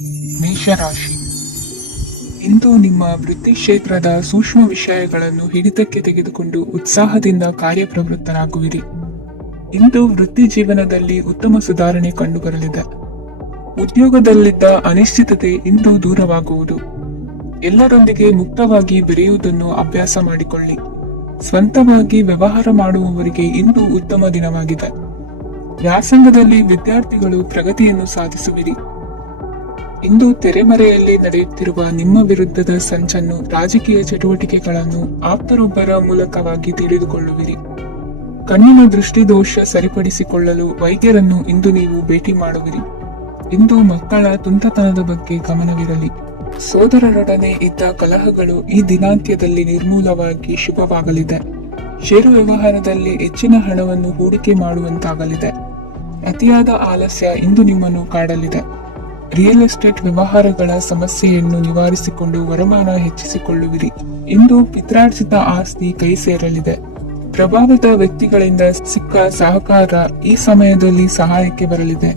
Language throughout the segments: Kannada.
ಮೇಷರಾಶಿ. ಇಂದು ನಿಮ್ಮ ವೃತ್ತಿ ಕ್ಷೇತ್ರದ ಸೂಕ್ಷ್ಮ ವಿಷಯಗಳನ್ನು ಹಿಡಿತಕ್ಕೆ ತೆಗೆದುಕೊಂಡು ಉತ್ಸಾಹದಿಂದ ಕಾರ್ಯಪ್ರವೃತ್ತರಾಗುವಿರಿ. ಇಂದು ವೃತ್ತಿ ಜೀವನದಲ್ಲಿ ಉತ್ತಮ ಸುಧಾರಣೆ ಕಂಡುಬರಲಿದೆ. ಉದ್ಯೋಗದಲ್ಲಿದ್ದ ಅನಿಶ್ಚಿತತೆ ಇಂದು ದೂರವಾಗುವುದು. ಎಲ್ಲರೊಂದಿಗೆ ಮುಕ್ತವಾಗಿ ಬೆರೆಯುವುದನ್ನು ಅಭ್ಯಾಸ ಮಾಡಿಕೊಳ್ಳಿ. ಸ್ವಂತವಾಗಿ ವ್ಯವಹಾರ ಮಾಡುವವರಿಗೆ ಇಂದು ಉತ್ತಮ ದಿನವಾಗಿದೆ. ವ್ಯಾಸಂಗದಲ್ಲಿ ವಿದ್ಯಾರ್ಥಿಗಳು ಪ್ರಗತಿಯನ್ನು ಸಾಧಿಸುವಿರಿ. ಇಂದು ತೆರೆಮರೆಯಲ್ಲಿ ನಡೆಯುತ್ತಿರುವ ನಿಮ್ಮ ವಿರುದ್ಧದ ಸಂಚನ್ನು, ರಾಜಕೀಯ ಚಟುವಟಿಕೆಗಳನ್ನು ಆಪ್ತರೊಬ್ಬರ ಮೂಲಕವಾಗಿ ತಿಳಿದುಕೊಳ್ಳುವಿರಿ. ಕಣ್ಣಿನ ದೃಷ್ಟಿದೋಷ ಸರಿಪಡಿಸಿಕೊಳ್ಳಲು ವೈದ್ಯರನ್ನು ಇಂದು ನೀವು ಭೇಟಿ ಮಾಡುವಿರಿ. ಇಂದು ಮಕ್ಕಳ ತುಂಟತನದ ಬಗ್ಗೆ ಗಮನವಿರಲಿ. ಸೋದರರೊಡನೆ ಇದ್ದ ಕಲಹಗಳು ಈ ದಿನಾಂತ್ಯದಲ್ಲಿ ನಿರ್ಮೂಲವಾಗಿ ಶುಭವಾಗಲಿದೆ. ಷೇರು ವ್ಯವಹಾರದಲ್ಲಿ ಹೆಚ್ಚಿನ ಹಣವನ್ನು ಹೂಡಿಕೆ ಮಾಡುವಂತಾಗಲಿದೆ. ಅತಿಯಾದ ಆಲಸ್ಯ ಇಂದು ನಿಮ್ಮನ್ನು ಕಾಡಲಿದೆ. ರಿಯಲ್ ಎಸ್ಟೇಟ್ ವ್ಯವಹಾರಗಳ ಸಮಸ್ಯೆಯನ್ನು ನಿವಾರಿಸಿಕೊಂಡು ವರಮಾನ ಹೆಚ್ಚಿಸಿಕೊಳ್ಳುವಿರಿ. ಇಂದು ಪಿತ್ರಾರ್ಜಿತ ಆಸ್ತಿ ಕೈ ಸೇರಲಿದೆ. ಪ್ರಭಾವಿತ ವ್ಯಕ್ತಿಗಳಿಂದ ಸಿಕ್ಕ ಸಹಕಾರ ಈ ಸಮಯದಲ್ಲಿ ಸಹಾಯಕ್ಕೆ ಬರಲಿದೆ.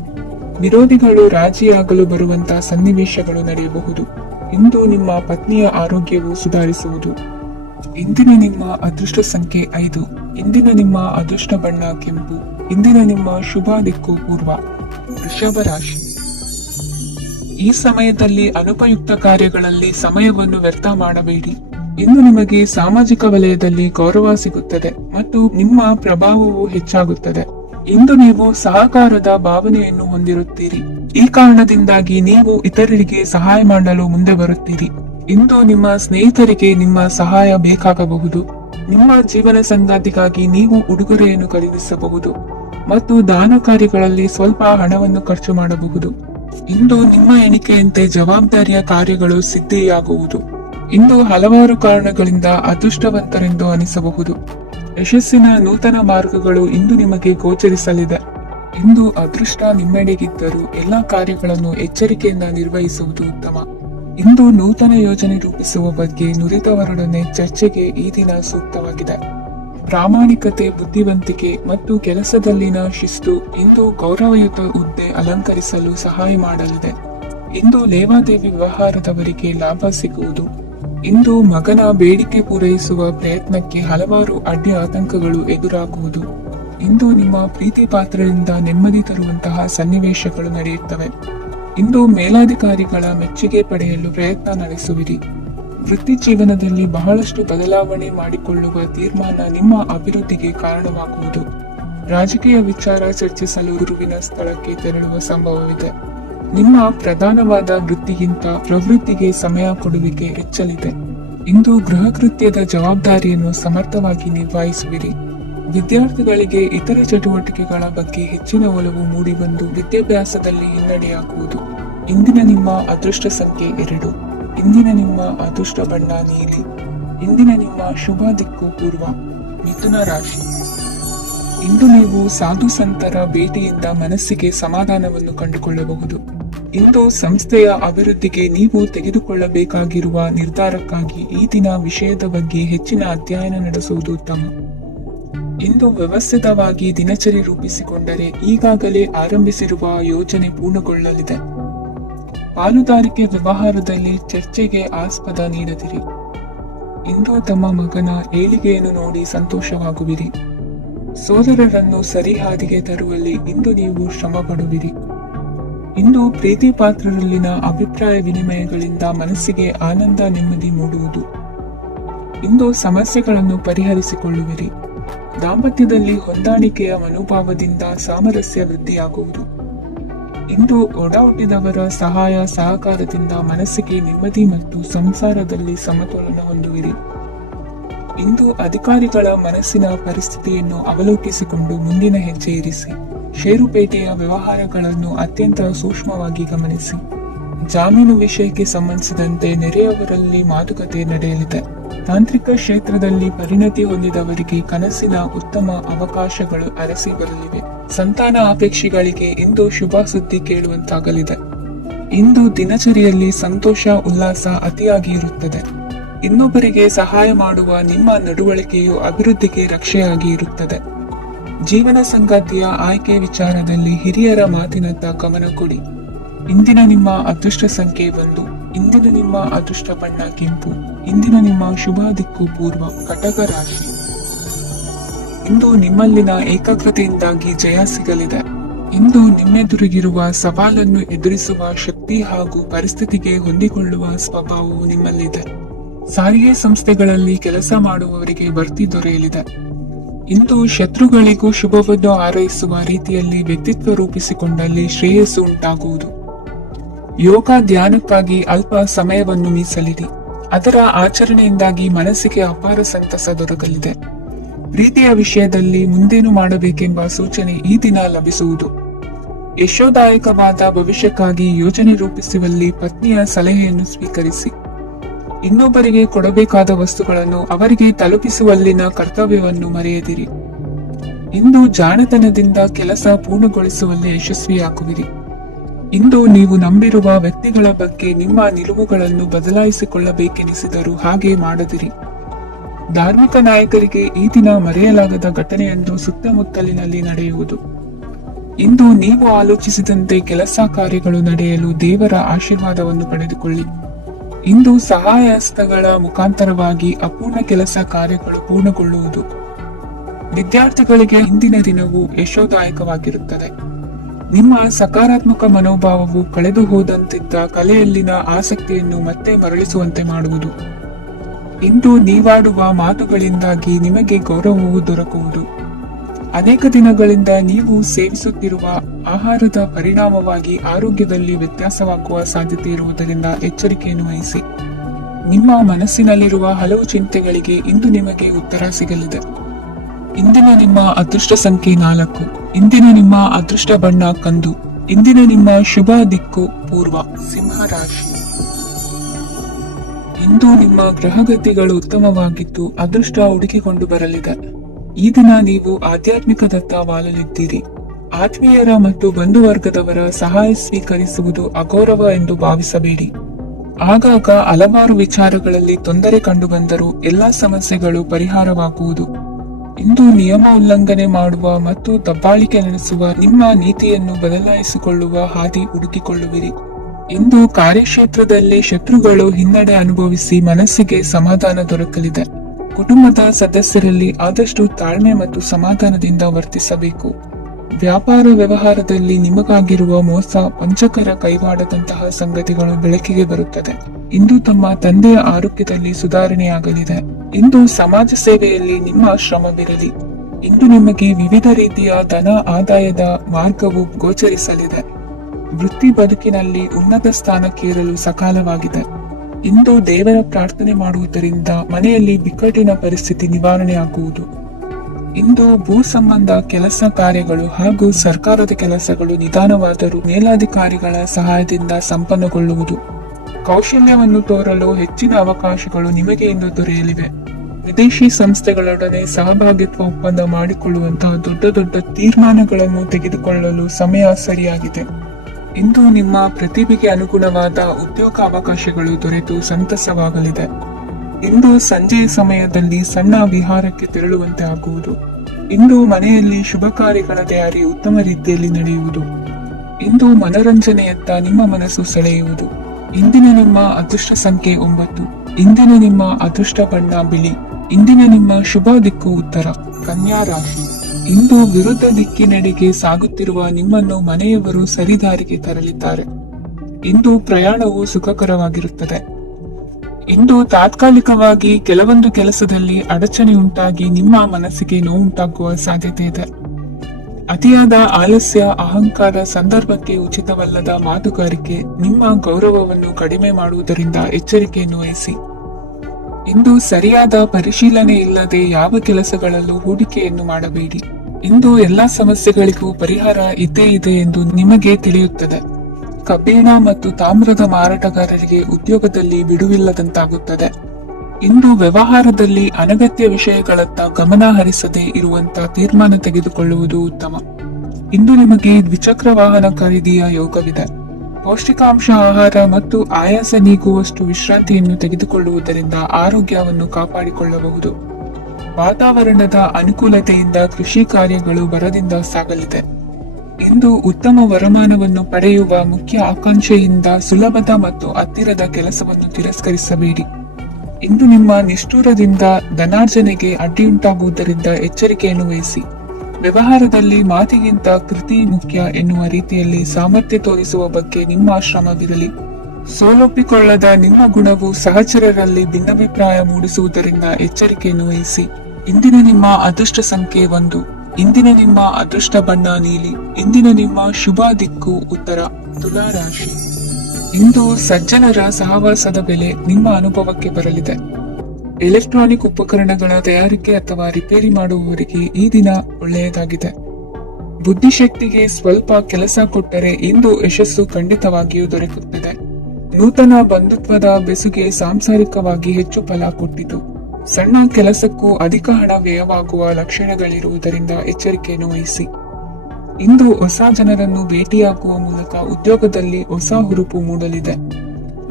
ವಿರೋಧಿಗಳು ರಾಜಿಯಾಗಲು ಬರುವಂತಹ ಸನ್ನಿವೇಶಗಳು ನಡೆಯಬಹುದು. ಇಂದು ನಿಮ್ಮ ಪತ್ನಿಯ ಆರೋಗ್ಯವು ಸುಧಾರಿಸುವುದು. ಇಂದಿನ ನಿಮ್ಮ ಅದೃಷ್ಟ ಸಂಖ್ಯೆ 5. ಇಂದಿನ ನಿಮ್ಮ ಅದೃಷ್ಟ ಬಣ್ಣ ಕೆಂಪು. ಇಂದಿನ ನಿಮ್ಮ ಶುಭ ದಿಕ್ಕು ಪೂರ್ವ. ವೃಷಭ ರಾಶಿ. ಈ ಸಮಯದಲ್ಲಿ ಅನುಪಯುಕ್ತ ಕಾರ್ಯಗಳಲ್ಲಿ ಸಮಯವನ್ನು ವ್ಯರ್ಥ ಮಾಡಬೇಡಿ. ಇಂದು ನಿಮಗೆ ಸಾಮಾಜಿಕ ವಲಯದಲ್ಲಿ ಗೌರವ ಸಿಗುತ್ತದೆ ಮತ್ತು ನಿಮ್ಮ ಪ್ರಭಾವವು ಹೆಚ್ಚಾಗುತ್ತದೆ. ಇಂದು ನೀವು ಸಹಕಾರದ ಭಾವನೆಯನ್ನು ಹೊಂದಿರುತ್ತೀರಿ. ಈ ಕಾರಣದಿಂದಾಗಿ ನೀವು ಇತರರಿಗೆ ಸಹಾಯ ಮಾಡಲು ಮುಂದೆ ಬರುತ್ತೀರಿ. ಇಂದು ನಿಮ್ಮ ಸ್ನೇಹಿತರಿಗೆ ನಿಮ್ಮ ಸಹಾಯ ಬೇಕಾಗಬಹುದು. ನಿಮ್ಮ ಜೀವನ ಸಂಗಾತಿಗಾಗಿ ನೀವು ಉಡುಗೊರೆಯನ್ನು ಖರೀದಿಸಬಹುದು ಮತ್ತು ದಾನ ಕಾರ್ಯಗಳಲ್ಲಿ ಸ್ವಲ್ಪ ಹಣವನ್ನು ಖರ್ಚು ಮಾಡಬಹುದು. ಇಂದು ನಿಮ್ಮ ಎಣಿಕೆಯಂತೆ ಜವಾಬ್ದಾರಿಯ ಕಾರ್ಯಗಳು ಸಿದ್ಧಿಯಾಗುವುದು. ಇಂದು ಹಲವಾರು ಕಾರಣಗಳಿಂದ ಅದೃಷ್ಟವಂತರೆಂದು ಅನಿಸಬಹುದು. ಯಶಸ್ಸಿನ ನೂತನ ಮಾರ್ಗಗಳು ಇಂದು ನಿಮಗೆ ಗೋಚರಿಸಲಿದೆ. ಇಂದು ಅದೃಷ್ಟ ನಿಮ್ಮೆಡೆಗಿದ್ದರೂ ಎಲ್ಲಾ ಕಾರ್ಯಗಳನ್ನು ಎಚ್ಚರಿಕೆಯಿಂದ ನಿರ್ವಹಿಸುವುದು ಉತ್ತಮ. ಇಂದು ನೂತನ ಯೋಜನೆ ರೂಪಿಸುವ ಬಗ್ಗೆ ನುರಿತವರೊಡನೆ ಚರ್ಚೆಗೆ ಈ ದಿನ ಸೂಕ್ತವಾಗಿದೆ. ಪ್ರಾಮಾಣಿಕತೆ, ಬುದ್ಧಿವಂತಿಕೆ ಮತ್ತು ಕೆಲಸದಲ್ಲಿನ ಶಿಸ್ತು ಇಂದು ಗೌರವಯುತ ಹುದ್ದೆ ಅಲಂಕರಿಸಲು ಸಹಾಯ ಮಾಡಲಿದೆ. ಇಂದು ಲೇವಾದೇವಿ ವ್ಯವಹಾರದವರಿಗೆ ಲಾಭ ಸಿಗುವುದು. ಇಂದು ಮಗನ ಬೇಡಿಕೆ ಪೂರೈಸುವ ಪ್ರಯತ್ನಕ್ಕೆ ಹಲವಾರು ಅಡ್ಡಿ ಆತಂಕಗಳು ಎದುರಾಗುವುದು. ಇಂದು ನಿಮ್ಮ ಪ್ರೀತಿ ಪಾತ್ರರಿಂದ ನೆಮ್ಮದಿ ತರುವಂತಹ ಸನ್ನಿವೇಶಗಳು ನಡೆಯುತ್ತವೆ. ಇಂದು ಮೇಲಾಧಿಕಾರಿಗಳ ಮೆಚ್ಚುಗೆ ಪಡೆಯಲು ಪ್ರಯತ್ನ ನಡೆಸುವಿರಿ. ವೃತ್ತಿ ಜೀವನದಲ್ಲಿ ಬಹಳಷ್ಟು ಬದಲಾವಣೆ ಮಾಡಿಕೊಳ್ಳುವ ತೀರ್ಮಾನ ನಿಮ್ಮ ಅಭಿವೃದ್ಧಿಗೆ ಕಾರಣವಾಗುವುದು. ರಾಜಕೀಯ ವಿಚಾರ ಚರ್ಚಿಸಲು ಗುರುವಿನ ಸ್ಥಳಕ್ಕೆ ತೆರಳುವ ಸಂಭವವಿದೆ. ನಿಮ್ಮ ಪ್ರಧಾನವಾದ ವೃತ್ತಿಗಿಂತ ಪ್ರವೃತ್ತಿಗೆ ಸಮಯ ಕೊಡುವಿಕೆ ಹೆಚ್ಚಲಿದೆ. ಇಂದು ಗೃಹ ಕೃತ್ಯದ ಜವಾಬ್ದಾರಿಯನ್ನು ಸಮರ್ಥವಾಗಿ ನಿರ್ವಹಿಸುವಿರಿ. ವಿದ್ಯಾರ್ಥಿಗಳಿಗೆ ಇತರೆ ಚಟುವಟಿಕೆಗಳ ಬಗ್ಗೆ ಹೆಚ್ಚಿನ ಒಲವು ಮೂಡಿಬಂದು ವಿದ್ಯಾಭ್ಯಾಸದಲ್ಲಿ ಹಿನ್ನಡೆಯಾಗುವುದು. ಇಂದಿನ ನಿಮ್ಮ ಅದೃಷ್ಟ ಸಂಖ್ಯೆ 2. ಇಂದಿನ ನಿಮ್ಮ ಅದೃಷ್ಟ ಬಣ್ಣ ನೀಲಿ. ಇಂದಿನ ನಿಮ್ಮ ಶುಭ ದಿಕ್ಕು ಪೂರ್ವ. ಮಿಥುನ ರಾಶಿ. ಇಂದು ನೀವು ಸಾಧು ಸಂತರ ಭೇಟಿಯಿಂದ ಮನಸ್ಸಿಗೆ ಸಮಾಧಾನವನ್ನು ಕಂಡುಕೊಳ್ಳಬಹುದು. ಇಂದು ಸಂಸ್ಥೆಯ ಅಭಿವೃದ್ಧಿಗೆ ನೀವು ತೆಗೆದುಕೊಳ್ಳಬೇಕಾಗಿರುವ ನಿರ್ಧಾರಕ್ಕಾಗಿ ಈ ದಿನ ವಿಷಯದ ಬಗ್ಗೆ ಹೆಚ್ಚಿನ ಅಧ್ಯಯನ ನಡೆಸುವುದು ಉತ್ತಮ. ಇಂದು ವ್ಯವಸ್ಥಿತವಾಗಿ ದಿನಚರಿ ರೂಪಿಸಿಕೊಂಡರೆ ಈಗಾಗಲೇ ಆರಂಭಿಸಿರುವ ಯೋಜನೆ ಪೂರ್ಣಗೊಳ್ಳಲಿದೆ. ಪಾಲುದಾರಿಕೆ ವ್ಯವಹಾರದಲ್ಲಿ ಚರ್ಚೆಗೆ ಆಸ್ಪದ ನೀಡದಿರಿ. ಇಂದು ತಮ್ಮ ಮಗನ ಏಳಿಗೆಯನ್ನು ನೋಡಿ ಸಂತೋಷವಾಗುವಿರಿ. ಸೋದರರನ್ನು ಸರಿ ಹಾದಿಗೆ ತರುವಲ್ಲಿ ಇಂದು ನೀವು ಶ್ರಮ ಪಡುವಿರಿ. ಇಂದು ಪ್ರೀತಿ ಪಾತ್ರರಲ್ಲಿನ ಅಭಿಪ್ರಾಯ ವಿನಿಮಯಗಳಿಂದ ಮನಸ್ಸಿಗೆ ಆನಂದ, ನೆಮ್ಮದಿ ಮೂಡುವುದು. ಇಂದು ಸಮಸ್ಯೆಗಳನ್ನು ಪರಿಹರಿಸಿಕೊಳ್ಳುವಿರಿ. ದಾಂಪತ್ಯದಲ್ಲಿ ಹೊಂದಾಣಿಕೆಯ ಮನೋಭಾವದಿಂದ ಸಾಮರಸ್ಯ ವೃದ್ಧಿಯಾಗುವುದು. ಇಂದು ಒಡ ಹುಟ್ಟಿದವರ ಸಹಾಯ ಸಹಕಾರದಿಂದ ಮನಸ್ಸಿಗೆ ನೆಮ್ಮದಿ ಮತ್ತು ಸಂಸಾರದಲ್ಲಿ ಸಮತೋಲನ ಹೊಂದುವಿರಿ. ಇಂದು ಅಧಿಕಾರಿಗಳ ಮನಸ್ಸಿನ ಪರಿಸ್ಥಿತಿಯನ್ನು ಅವಲೋಕಿಸಿಕೊಂಡು ಮುಂದಿನ ಹೆಜ್ಜೆ ಇರಿಸಿ. ಷೇರುಪೇಟೆಯ ವ್ಯವಹಾರಗಳನ್ನು ಅತ್ಯಂತ ಸೂಕ್ಷ್ಮವಾಗಿ ಗಮನಿಸಿ. ಜಾಮೀನು ವಿಷಯಕ್ಕೆ ಸಂಬಂಧಿಸಿದಂತೆ ನೆರೆಯವರಲ್ಲಿ ಮಾತುಕತೆ ನಡೆಯಲಿದೆ. ತಾಂತ್ರಿಕ ಕ್ಷೇತ್ರದಲ್ಲಿ ಪರಿಣತಿ ಹೊಂದಿದವರಿಗೆ ಕನಸಿನ ಉತ್ತಮ ಅವಕಾಶಗಳು ಅರಸಿ ಬರಲಿವೆ. ಸಂತಾನ ಅಪೇಕ್ಷಿಗಳಿಗೆ ಇಂದು ಶುಭ ಸುದ್ದಿ ಕೇಳುವಂತಾಗಲಿದೆ. ಇಂದು ದಿನಚರಿಯಲ್ಲಿ ಸಂತೋಷ, ಉಲ್ಲಾಸ ಅತಿಯಾಗಿ ಇರುತ್ತದೆ. ಇನ್ನೊಬ್ಬರಿಗೆ ಸಹಾಯ ಮಾಡುವ ನಿಮ್ಮ ನಡವಳಿಕೆಯು ಅಭಿವೃದ್ಧಿಗೆ ರಕ್ಷೆಯಾಗಿ ಇರುತ್ತದೆ. ಜೀವನ ಸಂಗಾತಿಯ ಆಯ್ಕೆ ವಿಚಾರದಲ್ಲಿ ಹಿರಿಯರ ಮಾತಿನತ್ತ ಗಮನ ಕೊಡಿ. ಇಂದಿನ ನಿಮ್ಮ ಅದೃಷ್ಟ ಸಂಖ್ಯೆ 1. ಇಂದಿನ ನಿಮ್ಮ ಅದೃಷ್ಟ ಬಣ್ಣ ಕೆಂಪು. ಇಂದಿನ ನಿಮ್ಮ ಶುಭ ದಿಕ್ಕು ಪೂರ್ವ. ಕಟಕ ರಾಶಿ. ಇಂದು ನಿಮ್ಮಲ್ಲಿನ ಏಕಾಗ್ರತೆಯಿಂದಾಗಿ ಜಯ ಸಿಗಲಿದೆ. ಇಂದು ನಿಮ್ಮೆದುರಿಗಿರುವ ಸವಾಲನ್ನು ಎದುರಿಸುವ ಶಕ್ತಿ ಹಾಗೂ ಪರಿಸ್ಥಿತಿಗೆ ಹೊಂದಿಕೊಳ್ಳುವ ಸ್ವಭಾವವು ನಿಮ್ಮಲ್ಲಿದೆ. ಸಾರಿಗೆ ಸಂಸ್ಥೆಗಳಲ್ಲಿ ಕೆಲಸ ಮಾಡುವವರಿಗೆ ಬಡ್ತಿ ದೊರೆಯಲಿದೆ. ಇಂದು ಶತ್ರುಗಳಿಗೂ ಶುಭವನ್ನು ಹಾರೈಸುವ ರೀತಿಯಲ್ಲಿ ವ್ಯಕ್ತಿತ್ವ ರೂಪಿಸಿಕೊಂಡಲ್ಲಿ ಶ್ರೇಯಸ್ಸು ಉಂಟಾಗುವುದು. ಯೋಗ ಧ್ಯಾನಕ್ಕಾಗಿ ಅಲ್ಪ ಸಮಯವನ್ನು ಮೀಸಲಿಡಿ. ಅದರ ಆಚರಣೆಯಿಂದಾಗಿ ಮನಸ್ಸಿಗೆ ಅಪಾರ ಸಂತಸ ದೊರಕಲಿದೆ. ಪ್ರೀತಿಯ ವಿಷಯದಲ್ಲಿ ಮುಂದೇನು ಮಾಡಬೇಕೆಂಬ ಸೂಚನೆ ಈ ದಿನ ಲಭಿಸುವುದು. ಯಶೋದಾಯಕವಾದ ಭವಿಷ್ಯಕ್ಕಾಗಿ ಯೋಜನೆ ರೂಪಿಸುವಲ್ಲಿ ಪತ್ನಿಯ ಸಲಹೆಯನ್ನು ಸ್ವೀಕರಿಸಿ. ಇನ್ನೊಬ್ಬರಿಗೆ ಕೊಡಬೇಕಾದ ವಸ್ತುಗಳನ್ನು ಅವರಿಗೆ ತಲುಪಿಸುವಲ್ಲಿನ ಕರ್ತವ್ಯವನ್ನು ಮರೆಯದಿರಿ. ಇಂದು ಜಾಣತನದಿಂದ ಕೆಲಸ ಪೂರ್ಣಗೊಳಿಸುವಲ್ಲಿ ಯಶಸ್ವಿಯಾಗುವಿರಿ. ಇಂದು ನೀವು ನಂಬಿರುವ ವ್ಯಕ್ತಿಗಳ ಬಗ್ಗೆ ನಿಮ್ಮ ನಿಲುವುಗಳನ್ನು ಬದಲಾಯಿಸಿಕೊಳ್ಳಬೇಕೆನಿಸಿದರೂ ಹಾಗೆ ಮಾಡದಿರಿ. ಧಾರ್ಮಿಕ ನಾಯಕರಿಗೆ ಈ ದಿನ ಮರೆಯಲಾಗದ ಘಟನೆಯೊಂದು ಸುತ್ತಮುತ್ತಲಿನಲ್ಲಿ ನಡೆಯುವುದು. ಇಂದು ನೀವು ಆಲೋಚಿಸಿದಂತೆ ಕೆಲಸ ಕಾರ್ಯಗಳು ನಡೆಯಲು ದೇವರ ಆಶೀರ್ವಾದವನ್ನು ಪಡೆದುಕೊಳ್ಳಿ. ಇಂದು ಸಹಾಯ ಹಸ್ತಗಳ ಮುಖಾಂತರವಾಗಿ ಅಪೂರ್ಣ ಕೆಲಸ ಕಾರ್ಯಗಳು ಪೂರ್ಣಗೊಳ್ಳುವುದು. ವಿದ್ಯಾರ್ಥಿಗಳಿಗೆ ಇಂದಿನ ದಿನವು ಯಶೋದಾಯಕವಾಗಿರುತ್ತದೆ. ನಿಮ್ಮ ಸಕಾರಾತ್ಮಕ ಮನೋಭಾವವು ಕಳೆದು ಹೋದಂತಿದ್ದ ಕಲೆಯಲ್ಲಿನ ಆಸಕ್ತಿಯನ್ನು ಮತ್ತೆ ಮರಳಿಸುವಂತೆ ಮಾಡುವುದು. ಇಂದು ನೀವಾಡುವ ಮಾತುಗಳಿಂದಾಗಿ ನಿಮಗೆ ಗೌರವವು ದೊರಕುವುದು. ಅನೇಕ ದಿನಗಳಿಂದ ನೀವು ಸೇವಿಸುತ್ತಿರುವ ಆಹಾರದ ಪರಿಣಾಮವಾಗಿ ಆರೋಗ್ಯದಲ್ಲಿ ವ್ಯತ್ಯಾಸವಾಗುವ ಸಾಧ್ಯತೆ ಇರುವುದರಿಂದ ಎಚ್ಚರಿಕೆಯನ್ನು ವಹಿಸಿ. ನಿಮ್ಮ ಮನಸ್ಸಿನಲ್ಲಿರುವ ಹಲವು ಚಿಂತೆಗಳಿಗೆ ಇಂದು ನಿಮಗೆ ಉತ್ತರ ಸಿಗಲಿದೆ. ಇಂದಿನ ನಿಮ್ಮ ಅದೃಷ್ಟ ಸಂಖ್ಯೆ 4. ಇಂದಿನ ನಿಮ್ಮ ಅದೃಷ್ಟ ಬಣ್ಣ ಕಂದು. ಇಂದಿನ ನಿಮ್ಮ ಶುಭ ದಿಕ್ಕು ಪೂರ್ವ. ಸಿಂಹ ರಾಶಿ. ಇಂದು ನಿಮ್ಮ ಗ್ರಹಗತಿಗಳು ಉತ್ತಮವಾಗಿದ್ದು ಅದೃಷ್ಟ ಹುಡುಕಿಕೊಂಡು ಬರಲಿದೆ. ಈ ದಿನ ನೀವು ಆಧ್ಯಾತ್ಮಿಕದತ್ತ ವಾಲಲಿದ್ದೀರಿ. ಆತ್ಮೀಯರ ಮತ್ತು ಬಂಧುವರ್ಗದವರ ಸಹಾಯ ಸ್ವೀಕರಿಸುವುದು ಅಗೌರವ ಎಂದು ಭಾವಿಸಬೇಡಿ. ಆಗಾಗ ಹಲವಾರು ವಿಚಾರಗಳಲ್ಲಿ ತೊಂದರೆ ಕಂಡುಬಂದರೂ ಎಲ್ಲಾ ಸಮಸ್ಯೆಗಳು ಪರಿಹಾರವಾಗುವುದು. ಇಂದು ನಿಯಮ ಉಲ್ಲಂಘನೆ ಮಾಡುವ ಮತ್ತು ದಬ್ಬಾಳಿಕೆ ನಡೆಸುವ ನಿಮ್ಮ ನೀತಿಯನ್ನು ಬದಲಾಯಿಸಿಕೊಳ್ಳುವ ಹಾದಿ ಹುಡುಕಿಕೊಳ್ಳುವಿರಿ. ಇಂದು ಕಾರ್ಯಕ್ಷೇತ್ರದಲ್ಲಿ ಶತ್ರುಗಳು ಹಿನ್ನಡೆ ಅನುಭವಿಸಿ ಮನಸ್ಸಿಗೆ ಸಮಾಧಾನ ದೊರಕಲಿದೆ. ಕುಟುಂಬದ ಸದಸ್ಯರಲ್ಲಿ ಆದಷ್ಟು ತಾಳ್ಮೆ ಮತ್ತು ಸಮಾಧಾನದಿಂದ ವರ್ತಿಸಬೇಕು. ವ್ಯಾಪಾರ ವ್ಯವಹಾರದಲ್ಲಿ ನಿಮಗಾಗಿರುವ ಮೋಸ, ವಂಚಕರ ಕೈವಾಡದಂತಹ ಸಂಗತಿಗಳು ಬೆಳಕಿಗೆ ಬರುತ್ತದೆ. ಇಂದು ತಮ್ಮ ತಂದೆಯ ಆರೋಗ್ಯದಲ್ಲಿ ಸುಧಾರಣೆಯಾಗಲಿದೆ. ಇಂದು ಸಮಾಜ ಸೇವೆಯಲ್ಲಿ ನಿಮ್ಮ ಶ್ರಮವಿರಲಿ. ಇಂದು ನಿಮಗೆ ವಿವಿಧ ರೀತಿಯ ಧನ ಆದಾಯದ ಮಾರ್ಗವು ಗೋಚರಿಸಲಿದೆ. ವೃತ್ತಿ ಬದುಕಿನಲ್ಲಿ ಉನ್ನತ ಸ್ಥಾನಕ್ಕೇರಲು ಸಕಾಲವಾಗಿದೆ. ಇಂದು ದೇವರ ಪ್ರಾರ್ಥನೆ ಮಾಡುವುದರಿಂದ ಮನೆಯಲ್ಲಿ ಬಿಕ್ಕಟ್ಟಿನ ಪರಿಸ್ಥಿತಿ ನಿವಾರಣೆಯಾಗುವುದು. ಇಂದು ಭೂ ಸಂಬಂಧ ಕೆಲಸ ಕಾರ್ಯಗಳು ಹಾಗೂ ಸರ್ಕಾರದ ಕೆಲಸಗಳು ನಿಧಾನವಾದರೂ ಮೇಲಾಧಿಕಾರಿಗಳ ಸಹಾಯದಿಂದ ಸಂಪನ್ನಗೊಳ್ಳುವುದು. ಕೌಶಲ್ಯವನ್ನು ತೋರಲು ಹೆಚ್ಚಿನ ಅವಕಾಶಗಳು ನಿಮಗೆ ಇಂದು ದೊರೆಯಲಿವೆ. ವಿದೇಶಿ ಸಂಸ್ಥೆಗಳೊಡನೆ ಸಹಭಾಗಿತ್ವ ಒಪ್ಪಂದ ಮಾಡಿಕೊಳ್ಳುವಂತಹ ದೊಡ್ಡ ದೊಡ್ಡ ತೀರ್ಮಾನಗಳನ್ನು ತೆಗೆದುಕೊಳ್ಳಲು ಸಮಯ ಸರಿಯಾಗಿದೆ. ಇಂದು ನಿಮ್ಮ ಪ್ರತಿಭೆಗೆ ಅನುಗುಣವಾದ ಉದ್ಯೋಗ ಅವಕಾಶಗಳು ದೊರೆತು ಸಂತಸವಾಗಲಿದೆ. ಇಂದು ಸಂಜೆಯ ಸಮಯದಲ್ಲಿ ಸಣ್ಣ ವಿಹಾರಕ್ಕೆ ತೆರಳುವಂತೆ ಆಗುವುದು. ಇಂದು ಮನೆಯಲ್ಲಿ ಶುಭ ಕಾರ್ಯಗಳ ತಯಾರಿ ಉತ್ತಮ ರೀತಿಯಲ್ಲಿ ನಡೆಯುವುದು. ಇಂದು ಮನರಂಜನೆಯತ್ತ ನಿಮ್ಮ ಮನಸ್ಸು ಸೆಳೆಯುವುದು. ಇಂದಿನ ನಿಮ್ಮ ಅದೃಷ್ಟ ಸಂಖ್ಯೆ 9. ಇಂದಿನ ನಿಮ್ಮ ಅದೃಷ್ಟ ಬಣ್ಣ ಬಿಳಿ. ಇಂದಿನ ನಿಮ್ಮ ಶುಭ ದಿಕ್ಕು ಉತ್ತರ. ಕನ್ಯಾ ರಾಶಿ. ಇಂದು ವಿರುದ್ಧ ದಿಕ್ಕಿನೆಡೆಗೆ ಸಾಗುತ್ತಿರುವ ನಿಮ್ಮನ್ನು ಮನೆಯವರು ಸರಿದಾರಿಗೆ ತರಲಿದ್ದಾರೆ. ಇಂದು ಪ್ರಯಾಣವು ಸುಖಕರವಾಗಿರುತ್ತದೆ. ಇಂದು ತಾತ್ಕಾಲಿಕವಾಗಿ ಕೆಲವೊಂದು ಕೆಲಸದಲ್ಲಿ ಅಡಚಣೆ ಉಂಟಾಗಿ ನಿಮ್ಮ ಮನಸ್ಸಿಗೆ ನೋವುಂಟಾಗುವ ಸಾಧ್ಯತೆ ಇದೆ. ಅತಿಯಾದ ಆಲಸ್ಯ, ಅಹಂಕಾರ, ಸಂದರ್ಭಕ್ಕೆ ಉಚಿತವಲ್ಲದ ಮಾತುಗಾರಿಕೆ ನಿಮ್ಮ ಗೌರವವನ್ನು ಕಡಿಮೆ ಮಾಡುವುದರಿಂದ ಎಚ್ಚರಿಕೆಯನ್ನು ವಹಿಸಿ. ಇಂದು ಸರಿಯಾದ ಪರಿಶೀಲನೆ ಇಲ್ಲದೆ ಯಾವ ಕೆಲಸಗಳಲ್ಲೂ ಹೂಡಿಕೆಯನ್ನು ಮಾಡಬೇಡಿ. ಇಂದು ಎಲ್ಲಾ ಸಮಸ್ಯೆಗಳಿಗೂ ಪರಿಹಾರ ಇದ್ದೇ ಇದೆ ಎಂದು ನಿಮಗೆ ತಿಳಿಯುತ್ತದೆ. ಕಬ್ಬಿಣ ಮತ್ತು ತಾಮ್ರದ ಮಾರಾಟಗಾರರಿಗೆ ಉದ್ಯೋಗದಲ್ಲಿ ಬಿಡುವಿಲ್ಲದಂತಾಗುತ್ತದೆ. ಇಂದು ವ್ಯವಹಾರದಲ್ಲಿ ಅನಗತ್ಯ ವಿಷಯಗಳತ್ತ ಗಮನ ಹರಿಸದೆ ಇರುವಂತ ತೀರ್ಮಾನ ತೆಗೆದುಕೊಳ್ಳುವುದು ಉತ್ತಮ. ಇಂದು ನಿಮಗೆ ದ್ವಿಚಕ್ರ ವಾಹನ ಖರೀದಿಯ ಯೋಗವಿದೆ. ಪೌಷ್ಟಿಕಾಂಶ ಆಹಾರ ಮತ್ತು ಆಯಾಸ ನೀಗುವಷ್ಟು ವಿಶ್ರಾಂತಿಯನ್ನು ತೆಗೆದುಕೊಳ್ಳುವುದರಿಂದ ಆರೋಗ್ಯವನ್ನು ಕಾಪಾಡಿಕೊಳ್ಳಬಹುದು. ವಾತಾವರಣದ ಅನುಕೂಲತೆಯಿಂದ ಕೃಷಿ ಕಾರ್ಯಗಳು ಬರದಿಂದ ಸಾಗಲಿದೆ. ಇಂದು ಉತ್ತಮ ವರಮಾನವನ್ನು ಪಡೆಯುವ ಮುಖ್ಯ ಆಕಾಂಕ್ಷೆಯಿಂದ ಸುಲಭದ ಮತ್ತು ಹತ್ತಿರದ ಕೆಲಸವನ್ನು ತಿರಸ್ಕರಿಸಬೇಡಿ. ಇಂದು ನಿಮ್ಮ ನಿಷ್ಠುರದಿಂದ ಧನಾರ್ಜನೆಗೆ ಅಡ್ಡಿಯುಂಟಾಗುವುದರಿಂದ ಎಚ್ಚರಿಕೆಯನ್ನು ವಹಿಸಿ. ವ್ಯವಹಾರದಲ್ಲಿ ಮಾತಿಗಿಂತ ಕೃತಿ ಮುಖ್ಯ ಎನ್ನುವ ರೀತಿಯಲ್ಲಿ ಸಾಮರ್ಥ್ಯ ತೋರಿಸುವ ಬಗ್ಗೆ ನಿಮ್ಮ ಶ್ರಮವಿರಲಿ. ಸೋಲೊಪ್ಪಿಕೊಳ್ಳದ ನಿಮ್ಮ ಗುಣವು ಸಹಚರರಲ್ಲಿ ಭಿನ್ನಾಭಿಪ್ರಾಯ ಮೂಡಿಸುವುದರಿಂದ ಎಚ್ಚರಿಕೆಯನ್ನು ವಹಿಸಿ. ಇಂದಿನ ನಿಮ್ಮ ಅದೃಷ್ಟ ಸಂಖ್ಯೆ 1. ಇಂದಿನ ನಿಮ್ಮ ಅದೃಷ್ಟ ಬಣ್ಣ ನೀಲಿ. ಇಂದಿನ ನಿಮ್ಮ ಶುಭ ದಿಕ್ಕು ಉತ್ತರ. ತುಲಾ ರಾಶಿ. ಇಂದು ಸಜ್ಜನರ ಸಹವಾಸದ ಬೆಲೆ ನಿಮ್ಮ ಅನುಭವಕ್ಕೆ ಬರಲಿದೆ. ಎಲೆಕ್ಟ್ರಾನಿಕ್ ಉಪಕರಣಗಳ ತಯಾರಿಕೆ ಅಥವಾ ರಿಪೇರಿ ಮಾಡುವವರಿಗೆ ಈ ದಿನ ಒಳ್ಳೆಯದಾಗಿದೆ. ಬುದ್ಧಿಶಕ್ತಿಗೆ ಸ್ವಲ್ಪ ಕೆಲಸ ಕೊಟ್ಟರೆ ಇಂದು ಯಶಸ್ಸು ಖಂಡಿತವಾಗಿಯೂ ದೊರಕುತ್ತದೆ. ನೂತನ ಬಂಧುತ್ವದ ಬೆಸುಗೆ ಸಾಂಸಾರಿಕವಾಗಿ ಹೆಚ್ಚು ಫಲ ಕೊಟ್ಟಿತು. ಸಣ್ಣ ಕೆಲಸಕ್ಕೂ ಅಧಿಕ ಹಣ ವ್ಯಯವಾಗುವ ಲಕ್ಷಣಗಳಿರುವುದರಿಂದ ಎಚ್ಚರಿಕೆಯನ್ನು ವಹಿಸಿ. ಇಂದು ಹೊಸ ಜನರನ್ನು ಭೇಟಿಯಾಗುವ ಮೂಲಕ ಉದ್ಯೋಗದಲ್ಲಿ ಹೊಸ ಹುರುಪು ಮೂಡಲಿದೆ.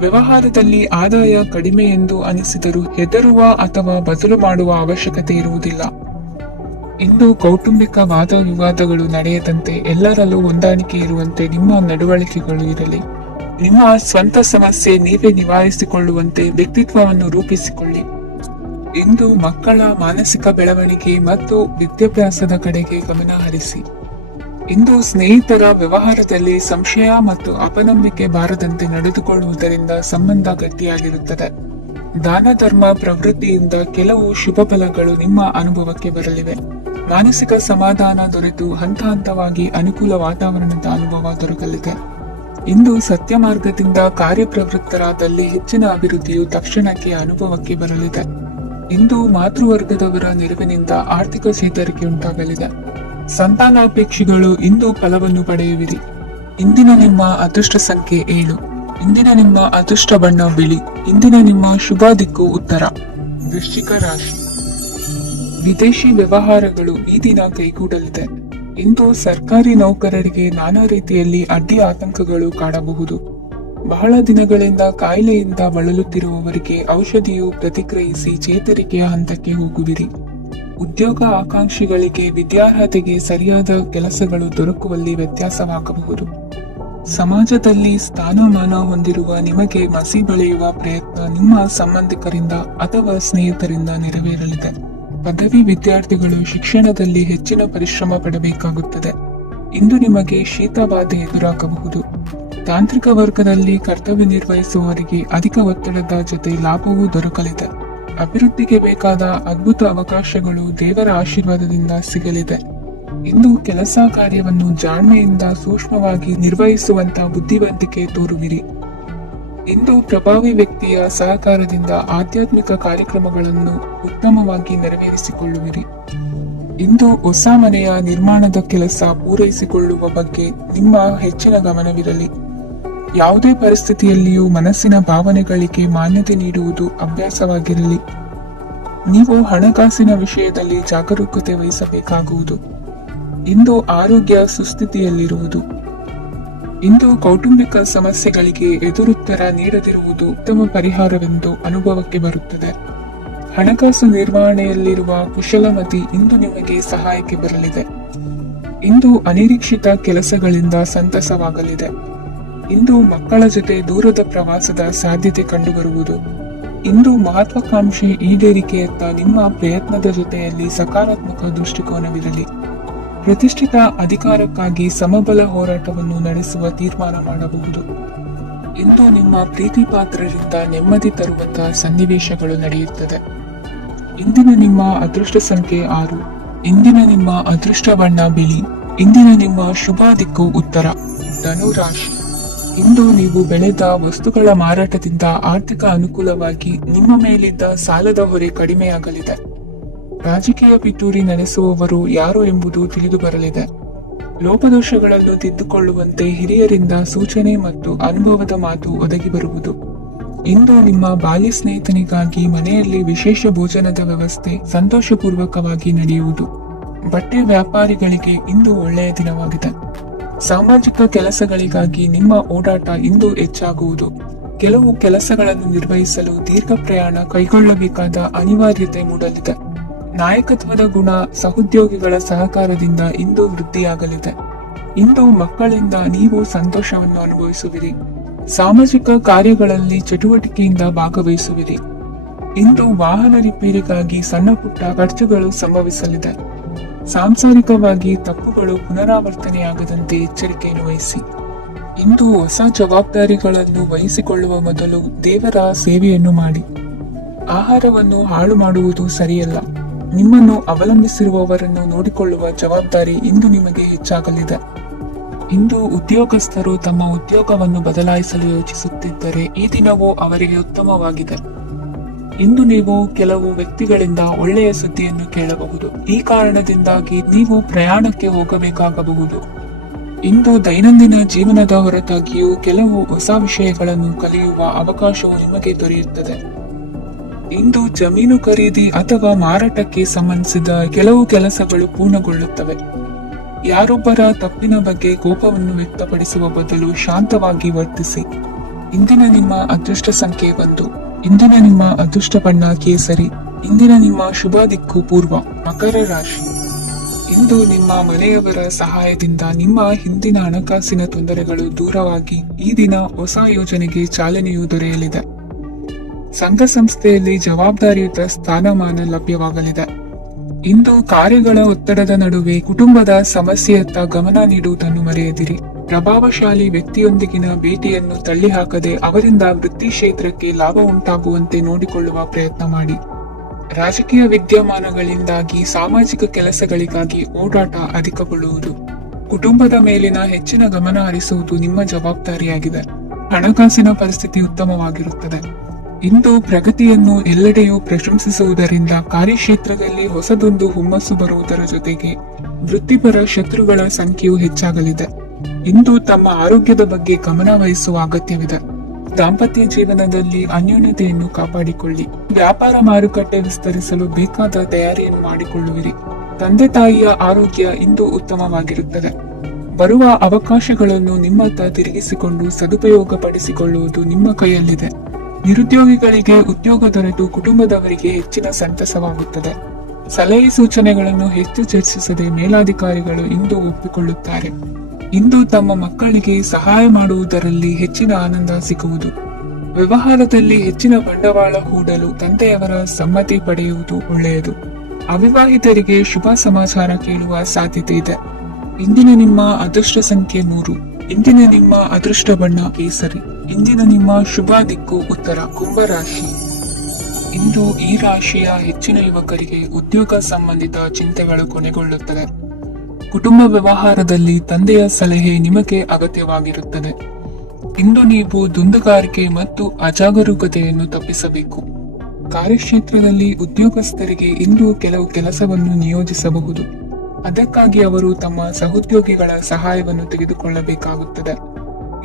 ವ್ಯವಹಾರದಲ್ಲಿ ಆದಾಯ ಕಡಿಮೆ ಎಂದು ಅನಿಸಿದರೂ ಹೆದರುವ ಅಥವಾ ಬದಲು ಮಾಡುವ ಅವಶ್ಯಕತೆ ಇರುವುದಿಲ್ಲ. ಇಂದು ಕೌಟುಂಬಿಕ ವಾದ ವಿವಾದಗಳು ನಡೆಯದಂತೆ ಎಲ್ಲರಲ್ಲೂ ಹೊಂದಾಣಿಕೆ ಇರುವಂತೆ ನಿಮ್ಮ ನಡವಳಿಕೆಗಳು ಇರಲಿ. ನಿಮ್ಮ ಸ್ವಂತ ಸಮಸ್ಯೆ ನೀವೇ ನಿವಾರಿಸಿಕೊಳ್ಳುವಂತೆ ವ್ಯಕ್ತಿತ್ವವನ್ನು ರೂಪಿಸಿಕೊಳ್ಳಿ. ಇಂದು ಮಕ್ಕಳ ಮಾನಸಿಕ ಬೆಳವಣಿಗೆ ಮತ್ತು ವಿದ್ಯಾಭ್ಯಾಸದ ಕಡೆಗೆ ಗಮನ ಹರಿಸಿ. ಇಂದು ಸ್ನೇಹಿತರ ವ್ಯವಹಾರದಲ್ಲಿ ಸಂಶಯ ಮತ್ತು ಅಪನಂಬಿಕೆ ಬಾರದಂತೆ ನಡೆದುಕೊಳ್ಳುವುದರಿಂದ ಸಂಬಂಧ ಗಟ್ಟಿಯಾಗಿರುತ್ತದೆ. ದಾನ ಧರ್ಮ ಪ್ರವೃತ್ತಿಯಿಂದ ಕೆಲವು ಶುಭ ಫಲಗಳು ನಿಮ್ಮ ಅನುಭವಕ್ಕೆ ಬರಲಿವೆ. ಮಾನಸಿಕ ಸಮಾಧಾನ ದೊರೆತು ಹಂತ ಹಂತವಾಗಿ ಅನುಕೂಲ ವಾತಾವರಣದ ಅನುಭವ ದೊರಕಲಿದೆ. ಇಂದು ಸತ್ಯ ಮಾರ್ಗದಿಂದ ಕಾರ್ಯಪ್ರವೃತ್ತರಾದಲ್ಲಿ ಹೆಚ್ಚಿನ ಅಭಿವೃದ್ಧಿಯು ತಕ್ಷಣಕ್ಕೆ ಅನುಭವಕ್ಕೆ ಬರಲಿದೆ. ಇಂದು ಮಾತೃವರ್ಗದವರ ನೆರವಿನಿಂದ ಆರ್ಥಿಕ ಚೇತರಿಕೆ ಉಂಟಾಗಲಿದೆ. ಸಂತಾನಾಪೇಕ್ಷಿಗಳು ಇಂದು ಫಲವನ್ನು ಪಡೆಯುವಿರಿ. ಇಂದಿನ ನಿಮ್ಮ ಅದೃಷ್ಟ ಸಂಖ್ಯೆ 7. ಇಂದಿನ ನಿಮ್ಮ ಅದೃಷ್ಟ ಬಣ್ಣ ಬಿಳಿ. ಇಂದಿನ ನಿಮ್ಮ ಶುಭ ದಿಕ್ಕು ಉತ್ತರ. ವೃಶ್ಚಿಕ ರಾಶಿ. ವಿದೇಶಿ ವ್ಯವಹಾರಗಳು ಈ ದಿನ ಕೈಗೂಡಲಿದೆ. ಇಂದು ಸರ್ಕಾರಿ ನೌಕರರಿಗೆ ನಾನಾ ರೀತಿಯಲ್ಲಿ ಅಡ್ಡಿ ಆತಂಕಗಳು ಕಾಡಬಹುದು. ಬಹಳ ದಿನಗಳಿಂದ ಕಾಯಿಲೆಯಿಂದ ಬಳಲುತ್ತಿರುವವರಿಗೆ ಔಷಧಿಯು ಪ್ರತಿಕ್ರಿಯಿಸಿ ಚೇತರಿಕೆಯ ಹಂತಕ್ಕೆ ಹೋಗುವಿರಿ. ಉದ್ಯೋಗ ಆಕಾಂಕ್ಷಿಗಳಿಗೆ ವಿದ್ಯಾರ್ಹತೆಗೆ ಸರಿಯಾದ ಕೆಲಸಗಳು ದೊರಕುವಲ್ಲಿ ವ್ಯತ್ಯಾಸವಾಗಬಹುದು. ಸಮಾಜದಲ್ಲಿ ಸ್ಥಾನಮಾನ ಹೊಂದಿರುವ ನಿಮಗೆ ಮಸಿ ಬಳಿಯುವ ಪ್ರಯತ್ನ ನಿಮ್ಮ ಸಂಬಂಧಿಕರಿಂದ ಅಥವಾ ಸ್ನೇಹಿತರಿಂದ ನೆರವೇರಲಿದೆ. ಪದವಿ ವಿದ್ಯಾರ್ಥಿಗಳು ಶಿಕ್ಷಣದಲ್ಲಿ ಹೆಚ್ಚಿನ ಪರಿಶ್ರಮ ಪಡಬೇಕಾಗುತ್ತದೆ. ಇಂದು ನಿಮಗೆ ಶೀತಬಾಧೆ ಎದುರಾಗಬಹುದು. ತಾಂತ್ರಿಕ ವರ್ಗದಲ್ಲಿ ಕರ್ತವ್ಯ ನಿರ್ವಹಿಸುವವರಿಗೆ ಅಧಿಕ ಒತ್ತಡದ ಜೊತೆ ಲಾಭವೂ ದೊರಕಲಿದೆ. ಅಭಿವೃದ್ಧಿಗೆ ಬೇಕಾದ ಅದ್ಭುತ ಅವಕಾಶಗಳು ದೇವರ ಆಶೀರ್ವಾದದಿಂದ ಸಿಗಲಿದೆ. ಇಂದು ಕೆಲಸ ಕಾರ್ಯವನ್ನು ಜಾಣ್ಮೆಯಿಂದ ಸೂಕ್ಷ್ಮವಾಗಿ ನಿರ್ವಹಿಸುವಂತ ಬುದ್ಧಿವಂತಿಕೆ ತೋರುವಿರಿ. ಇಂದು ಪ್ರಭಾವಿ ವ್ಯಕ್ತಿಯ ಸಹಕಾರದಿಂದ ಆಧ್ಯಾತ್ಮಿಕ ಕಾರ್ಯಕ್ರಮಗಳನ್ನು ಉತ್ತಮವಾಗಿ ನೆರವೇರಿಸಿಕೊಳ್ಳುವಿರಿ. ಇಂದು ಹೊಸ ಮನೆಯ ನಿರ್ಮಾಣದ ಕೆಲಸ ಪೂರೈಸಿಕೊಳ್ಳುವ ಬಗ್ಗೆ ನಿಮ್ಮ ಹೆಚ್ಚಿನ ಗಮನವಿರಲಿ. ಯಾವುದೇ ಪರಿಸ್ಥಿತಿಯಲ್ಲಿಯೂ ಮನಸ್ಸಿನ ಭಾವನೆಗಳಿಗೆ ಮಾನ್ಯತೆ ನೀಡುವುದು ಅಭ್ಯಾಸವಾಗಿರಲಿ. ನೀವು ಹಣಕಾಸಿನ ವಿಷಯದಲ್ಲಿ ಜಾಗರೂಕತೆ ವಹಿಸಬೇಕಾಗುವುದು. ಇಂದು ಆರೋಗ್ಯ ಸುಸ್ಥಿತಿಯಲ್ಲಿರುವುದು. ಇಂದು ಕೌಟುಂಬಿಕ ಸಮಸ್ಯೆಗಳಿಗೆ ಎದುರುತ್ತರ ನೀಡದಿರುವುದು ಉತ್ತಮ ಪರಿಹಾರವೆಂದು ಅನುಭವಕ್ಕೆ ಬರುತ್ತದೆ. ಹಣಕಾಸು ನಿರ್ವಹಣೆಯಲ್ಲಿರುವ ಕುಶಲಮತಿ ಇಂದು ನಿಮಗೆ ಸಹಾಯಕ್ಕೆ ಬರಲಿದೆ. ಇಂದು ಅನಿರೀಕ್ಷಿತ ಕೆಲಸಗಳಿಂದ ಸಂತಸವಾಗಲಿದೆ. ಇಂದು ಮಕ್ಕಳ ಜೊತೆ ದೂರದ ಪ್ರವಾಸದ ಸಾಧ್ಯತೆ ಕಂಡುಬರುವುದು. ಇಂದು ಮಹತ್ವಾಕಾಂಕ್ಷೆ ಈಡೇರಿಕೆಯತ್ತ ನಿಮ್ಮ ಪ್ರಯತ್ನದ ಜೊತೆಯಲ್ಲಿ ಸಕಾರಾತ್ಮಕ ದೃಷ್ಟಿಕೋನವಿರಲಿ. ಪ್ರತಿಷ್ಠಿತ ಅಧಿಕಾರಕ್ಕಾಗಿ ಸಮಬಲ ಹೋರಾಟವನ್ನು ನಡೆಸುವ ತೀರ್ಮಾನ ಮಾಡಬಹುದು. ಇಂದು ನಿಮ್ಮ ಪ್ರೀತಿ ಪಾತ್ರರಿಂದ ನೆಮ್ಮದಿ ತರುವಂತಹ ಸನ್ನಿವೇಶಗಳು ನಡೆಯುತ್ತದೆ. ಇಂದಿನ ನಿಮ್ಮ ಅದೃಷ್ಟ ಸಂಖ್ಯೆ 6. ಇಂದಿನ ನಿಮ್ಮ ಅದೃಷ್ಟ ಬಣ್ಣ ಬಿಳಿ. ಇಂದಿನ ನಿಮ್ಮ ಶುಭ ದಿಕ್ಕು ಉತ್ತರ. ಧನು ರಾಶಿ. ಇಂದು ನೀವು ಬೆಳೆದ ವಸ್ತುಗಳ ಮಾರಾಟದಿಂದ ಆರ್ಥಿಕ ಅನುಕೂಲವಾಗಿ ನಿಮ್ಮ ಮೇಲಿದ್ದ ಸಾಲದ ಹೊರೆ ಕಡಿಮೆಯಾಗಲಿದೆ. ರಾಜಕೀಯ ಪಿತೂರಿ ನಡೆಸುವವರು ಯಾರು ಎಂಬುದು ತಿಳಿದು ಬರಲಿದೆ. ಲೋಪದೋಷಗಳನ್ನು ತಿದ್ದುಕೊಳ್ಳುವಂತೆ ಹಿರಿಯರಿಂದ ಸೂಚನೆ ಮತ್ತು ಅನುಭವದ ಮಾತು ಒದಗಿ ಬರುವುದು. ಇಂದು ನಿಮ್ಮ ಬಾಲ್ಯ ಸ್ನೇಹಿತನಿಗಾಗಿ ಮನೆಯಲ್ಲಿ ವಿಶೇಷ ಭೋಜನದ ವ್ಯವಸ್ಥೆ ಸಂತೋಷಪೂರ್ವಕವಾಗಿ ನಡೆಯುವುದು. ಬಟ್ಟೆ ವ್ಯಾಪಾರಿಗಳಿಗೆ ಇಂದು ಒಳ್ಳೆಯ ದಿನವಾಗಿದೆ. ಸಾಮಾಜಿಕ ಕೆಲಸಗಳಿಗಾಗಿ ನಿಮ್ಮ ಓಡಾಟ ಇಂದು ಹೆಚ್ಚಾಗುವುದು. ಕೆಲವು ಕೆಲಸಗಳನ್ನು ನಿರ್ವಹಿಸಲು ದೀರ್ಘ ಪ್ರಯಾಣ ಕೈಗೊಳ್ಳಬೇಕಾದ ಅನಿವಾರ್ಯತೆ ಮೂಡಲಿದೆ. ನಾಯಕತ್ವದ ಗುಣ ಸಹೋದ್ಯೋಗಿಗಳ ಸಹಕಾರದಿಂದ ಇಂದು ವೃದ್ಧಿಯಾಗಲಿದೆ. ಇಂದು ಮಕ್ಕಳಿಂದ ನೀವು ಸಂತೋಷವನ್ನು ಅನುಭವಿಸುವಿರಿ. ಸಾಮಾಜಿಕ ಕಾರ್ಯಗಳಲ್ಲಿ ಚಟುವಟಿಕೆಯಿಂದ ಭಾಗವಹಿಸುವಿರಿ. ಇಂದು ವಾಹನ ರಿಪೇರಿಗಾಗಿ ಸಣ್ಣ ಪುಟ್ಟ ಖರ್ಚುಗಳು ಸಂಭವಿಸಲಿದೆ. ಸಾಂಸಾರಿಕವಾಗಿ ತಪ್ಪುಗಳು ಪುನರಾವರ್ತನೆಯಾಗದಂತೆ ಎಚ್ಚರಿಕೆಯನ್ನು ವಹಿಸಿ. ಇಂದು ಹೊಸ ಜವಾಬ್ದಾರಿಗಳನ್ನು ವಹಿಸಿಕೊಳ್ಳುವ ಮೊದಲು ದೇವರ ಸೇವೆಯನ್ನು ಮಾಡಿ. ಆಹಾರವನ್ನು ಹಾಳು ಮಾಡುವುದು ಸರಿಯಲ್ಲ. ನಿಮ್ಮನ್ನು ಅವಲಂಬಿಸಿರುವವರನ್ನು ನೋಡಿಕೊಳ್ಳುವ ಜವಾಬ್ದಾರಿ ಇಂದು ನಿಮಗೆ ಹೆಚ್ಚಾಗಲಿದೆ. ಇಂದು ಉದ್ಯೋಗಸ್ಥರು ತಮ್ಮ ಉದ್ಯೋಗವನ್ನು ಬದಲಾಯಿಸಲು ಯೋಚಿಸುತ್ತಿದ್ದರೆ ಈ ದಿನವೂ ಅವರಿಗೆ ಉತ್ತಮವಾಗಿದೆ. ಇಂದು ನೀವು ಕೆಲವು ವ್ಯಕ್ತಿಗಳಿಂದ ಒಳ್ಳೆಯ ಸುದ್ದಿಯನ್ನು ಕೇಳಬಹುದು. ಈ ಕಾರಣದಿಂದಾಗಿ ನೀವು ಪ್ರಯಾಣಕ್ಕೆ ಹೋಗಬೇಕಾಗಬಹುದು. ಇಂದು ದೈನಂದಿನ ಜೀವನದ ಹೊರತಾಗಿಯೂ ಕೆಲವು ಹೊಸ ವಿಷಯಗಳನ್ನು ಕಲಿಯುವ ಅವಕಾಶವು ನಿಮಗೆ ದೊರೆಯುತ್ತದೆ. ಇಂದು ಜಮೀನು ಖರೀದಿ ಅಥವಾ ಮಾರಾಟಕ್ಕೆ ಸಂಬಂಧಿಸಿದ ಕೆಲವು ಕೆಲಸಗಳು ಪೂರ್ಣಗೊಳ್ಳುತ್ತವೆ. ಯಾರೊಬ್ಬರ ತಪ್ಪಿನ ಬಗ್ಗೆ ಕೋಪವನ್ನು ವ್ಯಕ್ತಪಡಿಸುವ ಬದಲು ಶಾಂತವಾಗಿ ವರ್ತಿಸಿ. ಇಂದಿನ ನಿಮ್ಮ ಅದೃಷ್ಟ ಸಂಖ್ಯೆ 1. ಇಂದಿನ ನಿಮ್ಮ ಅದೃಷ್ಟ ಬಣ್ಣ ಕೇಸರಿ. ಇಂದಿನ ನಿಮ್ಮ ಶುಭ ದಿಕ್ಕು ಪೂರ್ವ. ಮಕರ ರಾಶಿ. ಇಂದು ನಿಮ್ಮ ಮನೆಯವರ ಸಹಾಯದಿಂದ ನಿಮ್ಮ ಹಿಂದಿನ ಹಣಕಾಸಿನ ತೊಂದರೆಗಳು ದೂರವಾಗಿ ಈ ದಿನ ಹೊಸ ಯೋಜನೆಗೆ ಚಾಲನೆಯು ದೊರೆಯಲಿದೆ. ಸಂಘ ಸಂಸ್ಥೆಯಲ್ಲಿ ಜವಾಬ್ದಾರಿಯುತ ಸ್ಥಾನಮಾನ ಲಭ್ಯವಾಗಲಿದೆ. ಇಂದು ಕಾರ್ಯಗಳ ಒತ್ತಡದ ನಡುವೆ ಕುಟುಂಬದ ಸಮಸ್ಯೆಯತ್ತ ಗಮನ ನೀಡುವುದನ್ನು ಮರೆಯದಿರಿ. ಪ್ರಭಾವಶಾಲಿ ವ್ಯಕ್ತಿಯೊಂದಿಗಿನ ಭೇಟಿಯನ್ನು ತಳ್ಳಿಹಾಕದೆ ಅವರಿಂದ ವೃತ್ತಿ ಕ್ಷೇತ್ರಕ್ಕೆ ಲಾಭ ಉಂಟಾಗುವಂತೆ ನೋಡಿಕೊಳ್ಳುವ ಪ್ರಯತ್ನ ಮಾಡಿ. ರಾಜಕೀಯ ವಿದ್ಯಮಾನಗಳಿಂದಾಗಿ ಸಾಮಾಜಿಕ ಕೆಲಸಗಳಿಗಾಗಿ ಓಡಾಟ ಅಧಿಕಗೊಳ್ಳುವುದು. ಕುಟುಂಬದ ಮೇಲಿನ ಹೆಚ್ಚಿನ ಗಮನ ಹರಿಸುವುದು ನಿಮ್ಮ ಜವಾಬ್ದಾರಿಯಾಗಿದೆ. ಹಣಕಾಸಿನ ಪರಿಸ್ಥಿತಿ ಉತ್ತಮವಾಗಿರುತ್ತದೆ. ಇಂದು ಪ್ರಗತಿಯನ್ನು ಎಲ್ಲೆಡೆಯೂ ಪ್ರಶಂಸಿಸುವುದರಿಂದ ಕಾರ್ಯಕ್ಷೇತ್ರದಲ್ಲಿ ಹೊಸದೊಂದು ಹುಮ್ಮಸ್ಸು ಬರುವುದರ ಜೊತೆಗೆ ವೃತ್ತಿಪರ ಶತ್ರುಗಳ ಸಂಖ್ಯೆಯು ಹೆಚ್ಚಾಗಲಿದೆ. ಇಂದು ತಮ್ಮ ಆರೋಗ್ಯದ ಬಗ್ಗೆ ಗಮನ ವಹಿಸುವ ಅಗತ್ಯವಿದೆ. ದಾಂಪತ್ಯ ಜೀವನದಲ್ಲಿ ಅನ್ಯೋನ್ಯತೆಯನ್ನು ಕಾಪಾಡಿಕೊಳ್ಳಿ. ವ್ಯಾಪಾರ ಮಾರುಕಟ್ಟೆ ವಿಸ್ತರಿಸಲು ಬೇಕಾದ ತಯಾರಿಯನ್ನು ಮಾಡಿಕೊಳ್ಳುವಿರಿ. ತಂದೆ ತಾಯಿಯ ಆರೋಗ್ಯ ಇಂದು ಉತ್ತಮವಾಗಿರುತ್ತದೆ. ಬರುವ ಅವಕಾಶಗಳನ್ನು ನಿಮ್ಮತ್ತ ತಿರುಗಿಸಿಕೊಂಡು ಸದುಪಯೋಗಪಡಿಸಿಕೊಳ್ಳುವುದು ನಿಮ್ಮ ಕೈಯಲ್ಲಿದೆ. ನಿರುದ್ಯೋಗಿಗಳಿಗೆ ಉದ್ಯೋಗ ದೊರೆತು ಕುಟುಂಬದವರಿಗೆ ಹೆಚ್ಚಿನ ಸಂತಸವಾಗುತ್ತದೆ. ಸಲಹೆ ಸೂಚನೆಗಳನ್ನು ಹೆಚ್ಚು ಚರ್ಚಿಸದೆ ಮೇಲಾಧಿಕಾರಿಗಳು ಇಂದು ಒಪ್ಪಿಕೊಳ್ಳುತ್ತಾರೆ. ಇಂದು ತಮ್ಮ ಮಕ್ಕಳಿಗೆ ಸಹಾಯ ಮಾಡುವುದರಲ್ಲಿ ಹೆಚ್ಚಿನ ಆನಂದ ಸಿಗುವುದು. ವ್ಯವಹಾರದಲ್ಲಿ ಹೆಚ್ಚಿನ ಬಂಡವಾಳ ಹೂಡಲು ತಂದೆಯವರ ಸಮ್ಮತಿ ಪಡೆಯುವುದು ಒಳ್ಳೆಯದು. ಅವಿವಾಹಿತರಿಗೆ ಶುಭ ಸಮಾಚಾರ ಕೇಳುವ ಸಾಧ್ಯತೆ ಇದೆ. ಇಂದಿನ ನಿಮ್ಮ ಅದೃಷ್ಟ ಸಂಖ್ಯೆ 3. ಇಂದಿನ ನಿಮ್ಮ ಅದೃಷ್ಟ ಬಣ್ಣ ಕೇಸರಿ. ಇಂದಿನ ನಿಮ್ಮ ಶುಭ ದಿಕ್ಕು ಉತ್ತರ. ಕುಂಭರಾಶಿ. ಇಂದು ಈ ರಾಶಿಯ ಹೆಚ್ಚಿನ ಯುವಕರಿಗೆ ಉದ್ಯೋಗ ಸಂಬಂಧಿತ ಚಿಂತೆಗಳು ಕೊನೆಗೊಳ್ಳುತ್ತದೆ. ಕುಟುಂಬ ವ್ಯವಹಾರದಲ್ಲಿ ತಂದೆಯ ಸಲಹೆ ನಿಮಗೆ ಅಗತ್ಯವಾಗಿರುತ್ತದೆ. ಇಂದು ನೀವು ದುಂದುಗಾರಿಕೆ ಮತ್ತು ಅಜಾಗರೂಕತೆಯನ್ನು ತಪ್ಪಿಸಬೇಕು. ಕಾರ್ಯಕ್ಷೇತ್ರದಲ್ಲಿ ಉದ್ಯೋಗಸ್ಥರಿಗೆ ಇಂದು ಕೆಲವು ಕೆಲಸವನ್ನು ನಿಯೋಜಿಸಬಹುದು. ಅದಕ್ಕಾಗಿ ಅವರು ತಮ್ಮ ಸಹೋದ್ಯೋಗಿಗಳ ಸಹಾಯವನ್ನು ತೆಗೆದುಕೊಳ್ಳಬೇಕಾಗುತ್ತದೆ.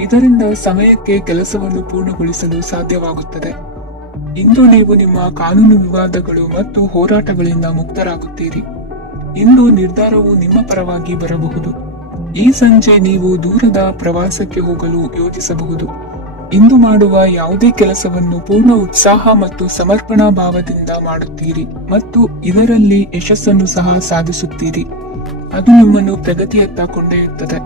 ಇದರಿಂದ ಸಮಯಕ್ಕೆ ಕೆಲಸವನ್ನು ಪೂರ್ಣಗೊಳಿಸಲು ಸಾಧ್ಯವಾಗುತ್ತದೆ. ಇಂದು ನೀವು ನಿಮ್ಮ ಕಾನೂನು ವಿವಾದಗಳು ಮತ್ತು ಹೋರಾಟಗಳಿಂದ ಮುಕ್ತರಾಗುತ್ತೀರಿ. ಇಂದು ನಿರ್ಧಾರವು ನಿಮ್ಮ ಪರವಾಗಿ ಬರಬಹುದು. ಈ ಸಂಜೆ ನೀವು ದೂರದ ಪ್ರವಾಸಕ್ಕೆ ಹೋಗಲು ಯೋಜಿಸಬಹುದು. ಇಂದು ಮಾಡುವ ಯಾವುದೇ ಕೆಲಸವನ್ನು ಪೂರ್ಣ ಉತ್ಸಾಹ ಮತ್ತು ಸಮರ್ಪಣಾ ಭಾವದಿಂದ ಮಾಡುತ್ತೀರಿ ಮತ್ತು ಇದರಲ್ಲಿ ಯಶಸ್ಸನ್ನು ಸಹ ಸಾಧಿಸುತ್ತೀರಿ. ಅದು ನಿಮ್ಮನ್ನು ಪ್ರಗತಿಯತ್ತ ಕೊಂಡೊಯ್ಯುತ್ತದೆ.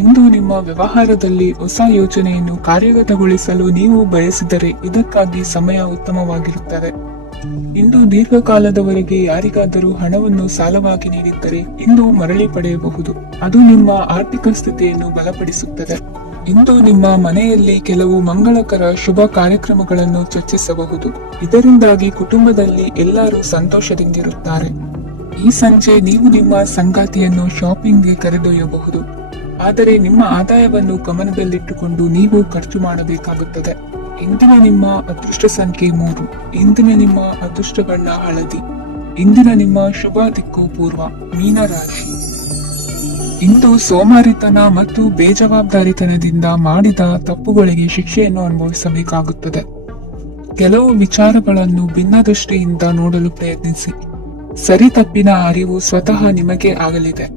ಇಂದು ನಿಮ್ಮ ವ್ಯವಹಾರದಲ್ಲಿ ಹೊಸ ಯೋಜನೆಯನ್ನು ಕಾರ್ಯಗತಗೊಳಿಸಲು ನೀವು ಬಯಸಿದರೆ ಇದಕ್ಕಾಗಿ ಸಮಯ ಉತ್ತಮವಾಗಿರುತ್ತದೆ. ಇಂದು ದೀರ್ಘಕಾಲದವರೆಗೆ ಯಾರಿಗಾದರೂ ಹಣವನ್ನು ಸಾಲವಾಗಿ ನೀಡಿದ್ದರೆ ಇಂದು ಮರಳಿ ಪಡೆಯಬಹುದು. ಅದು ನಿಮ್ಮ ಆರ್ಥಿಕ ಸ್ಥಿತಿಯನ್ನು ಬಲಪಡಿಸುತ್ತದೆ. ಇಂದು ನಿಮ್ಮ ಮನೆಯಲ್ಲಿ ಕೆಲವು ಮಂಗಳಕರ ಶುಭ ಕಾರ್ಯಕ್ರಮಗಳನ್ನು ಚರ್ಚಿಸಬಹುದು. ಇದರಿಂದಾಗಿ ಕುಟುಂಬದಲ್ಲಿ ಎಲ್ಲರೂ ಸಂತೋಷದಿಂದಿರುತ್ತಾರೆ. ಈ ಸಂಜೆ ನೀವು ನಿಮ್ಮ ಸಂಗಾತಿಯನ್ನು ಶಾಪಿಂಗ್ಗೆ ಕರೆದೊಯ್ಯಬಹುದು. ಆದರೆ ನಿಮ್ಮ ಆದಾಯವನ್ನು ಗಮನದಲ್ಲಿಟ್ಟುಕೊಂಡು ನೀವು ಖರ್ಚು ಮಾಡಬೇಕಾಗುತ್ತದೆ. ಇಂದಿನ ನಿಮ್ಮ ಅದೃಷ್ಟ ಸಂಖ್ಯೆ 3. ಇಂದಿನ ನಿಮ್ಮ ಅದೃಷ್ಟ ಬಣ್ಣ ಹಳದಿ. ಇಂದಿನ ನಿಮ್ಮ ಶುಭ ದಿಕ್ಕು ಪೂರ್ವ. ಮೀನರಾಶಿ. ಇಂದು ಸೋಮಾರಿತನ ಮತ್ತು ಬೇಜವಾಬ್ದಾರಿತನದಿಂದ ಮಾಡಿದ ತಪ್ಪುಗಳಿಗೆ ಶಿಕ್ಷೆಯನ್ನು ಅನುಭವಿಸಬೇಕಾಗುತ್ತದೆ. ಕೆಲವು ವಿಚಾರಗಳನ್ನು ಭಿನ್ನ ದೃಷ್ಟಿಯಿಂದ ನೋಡಲು ಪ್ರಯತ್ನಿಸಿ. ಸರಿ ತಪ್ಪಿನ ಅರಿವು ಸ್ವತಃ ನಿಮಗೆ ಆಗಲಿದೆ.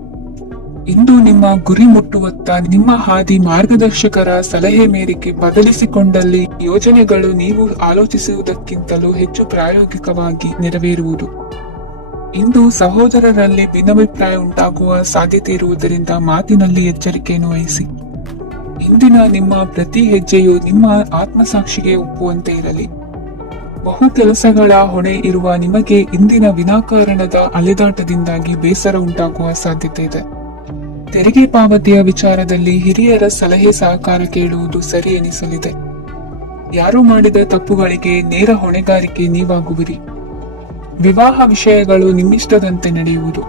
ಇಂದು ನಿಮ್ಮ ಗುರಿ ಮುಟ್ಟುವತ್ತ ನಿಮ್ಮ ಹಾದಿ ಮಾರ್ಗದರ್ಶಕರ ಸಲಹೆ ಮೇರೆಗೆ ಬದಲಿಸಿಕೊಂಡಲ್ಲಿ ಯೋಜನೆಗಳು ನೀವು ಆಲೋಚಿಸುವುದಕ್ಕಿಂತಲೂ ಹೆಚ್ಚು ಪ್ರಾಯೋಗಿಕವಾಗಿ ನೆರವೇರುವುದು. ಇಂದು ಸಹೋದರರಲ್ಲಿ ಭಿನ್ನಾಭಿಪ್ರಾಯ ಉಂಟಾಗುವ ಸಾಧ್ಯತೆ ಇರುವುದರಿಂದ ಮಾತಿನಲ್ಲಿ ಎಚ್ಚರಿಕೆಯನ್ನು ವಹಿಸಿ. ಇಂದಿನ ನಿಮ್ಮ ಪ್ರತಿ ಹೆಜ್ಜೆಯು ನಿಮ್ಮ ಆತ್ಮಸಾಕ್ಷಿಗೆ ಒಪ್ಪುವಂತೆ ಇರಲಿ. ಬಹು ಕೆಲಸಗಳ ಹೊಣೆ ಇರುವ ನಿಮಗೆ ಇಂದಿನ ವಿನಾಕಾರಣದ ಅಲೆದಾಟದಿಂದಾಗಿ ಬೇಸರ ಉಂಟಾಗುವ ಸಾಧ್ಯತೆ ಇದೆ. ತೆರಿಗೆ ಪಾವತಿಯ ವಿಚಾರದಲ್ಲಿ ಹಿರಿಯರ ಸಲಹೆ ಸಹಕಾರ ಕೇಳುವುದು ಸರಿ ಎನಿಸಲಿದೆ. ಯಾರು ಮಾಡಿದ ತಪ್ಪುಗಳಿಗೆ ನೇರ ಹೊಣೆಗಾರಿಕೆ ನೀವಾಗುವಿರಿ. ವಿವಾಹ ವಿಷಯಗಳು ನಿಮ್ಮಿಷ್ಟದಂತೆ ನಡೆಯುವುದು.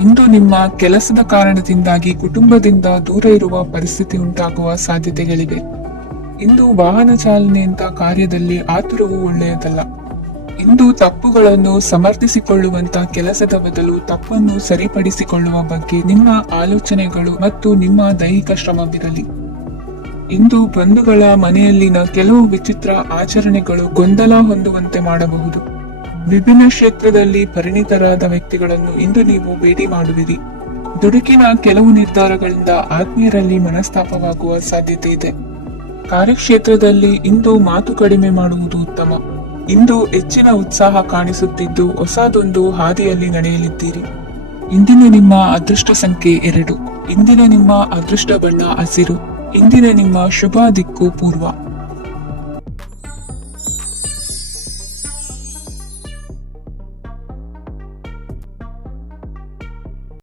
ಇಂದು ನಿಮ್ಮ ಕೆಲಸದ ಕಾರಣದಿಂದಾಗಿ ಕುಟುಂಬದಿಂದ ದೂರ ಇರುವ ಪರಿಸ್ಥಿತಿ ಉಂಟಾಗುವ ಸಾಧ್ಯತೆಗಳಿವೆ. ಇಂದು ವಾಹನ ಚಾಲನೆಯಂತ ಕಾರ್ಯದಲ್ಲಿ ಆತುರವು ಒಳ್ಳೆಯದಲ್ಲ. ಇಂದು ತಪ್ಪುಗಳನ್ನು ಸಮರ್ಥಿಸಿಕೊಳ್ಳುವಂತ ಕೆಲಸದ ಬದಲು ತಪ್ಪನ್ನು ಸರಿಪಡಿಸಿಕೊಳ್ಳುವ ಬಗ್ಗೆ ನಿಮ್ಮ ಆಲೋಚನೆಗಳು ಮತ್ತು ನಿಮ್ಮ ದೈಹಿಕ ಶ್ರಮವಿರಲಿ. ಇಂದು ಬಂಧುಗಳ ಮನೆಯಲ್ಲಿನ ಕೆಲವು ವಿಚಿತ್ರ ಆಚರಣೆಗಳು ಗೊಂದಲ ಹೊಂದುವಂತೆ ಮಾಡಬಹುದು. ವಿಭಿನ್ನ ಕ್ಷೇತ್ರದಲ್ಲಿ ಪರಿಣಿತರಾದ ವ್ಯಕ್ತಿಗಳನ್ನು ಇಂದು ನೀವು ಭೇಟಿ ಮಾಡುವಿರಿ. ದುಡುಕಿನ ಕೆಲವು ನಿರ್ಧಾರಗಳಿಂದ ಆತ್ಮೀಯರಲ್ಲಿ ಮನಸ್ತಾಪವಾಗುವ ಸಾಧ್ಯತೆ ಇದೆ. ಕಾರ್ಯಕ್ಷೇತ್ರದಲ್ಲಿ ಇಂದು ಮಾತು ಕಡಿಮೆ ಮಾಡುವುದು ಉತ್ತಮ. ಇಂದು ಹೆಚ್ಚಿನ ಉತ್ಸಾಹ ಕಾಣಿಸುತ್ತಿದ್ದು ಹೊಸದೊಂದು ಹಾದಿಯಲ್ಲಿ ನಡೆಯಲಿದ್ದೀರಿ. ಇಂದಿನ ನಿಮ್ಮ ಅದೃಷ್ಟ ಸಂಖ್ಯೆ 2. ಇಂದಿನ ನಿಮ್ಮ ಅದೃಷ್ಟ ಬಣ್ಣ ಹಸಿರು. ಇಂದಿನ ನಿಮ್ಮ ಶುಭ ದಿಕ್ಕು ಪೂರ್ವ.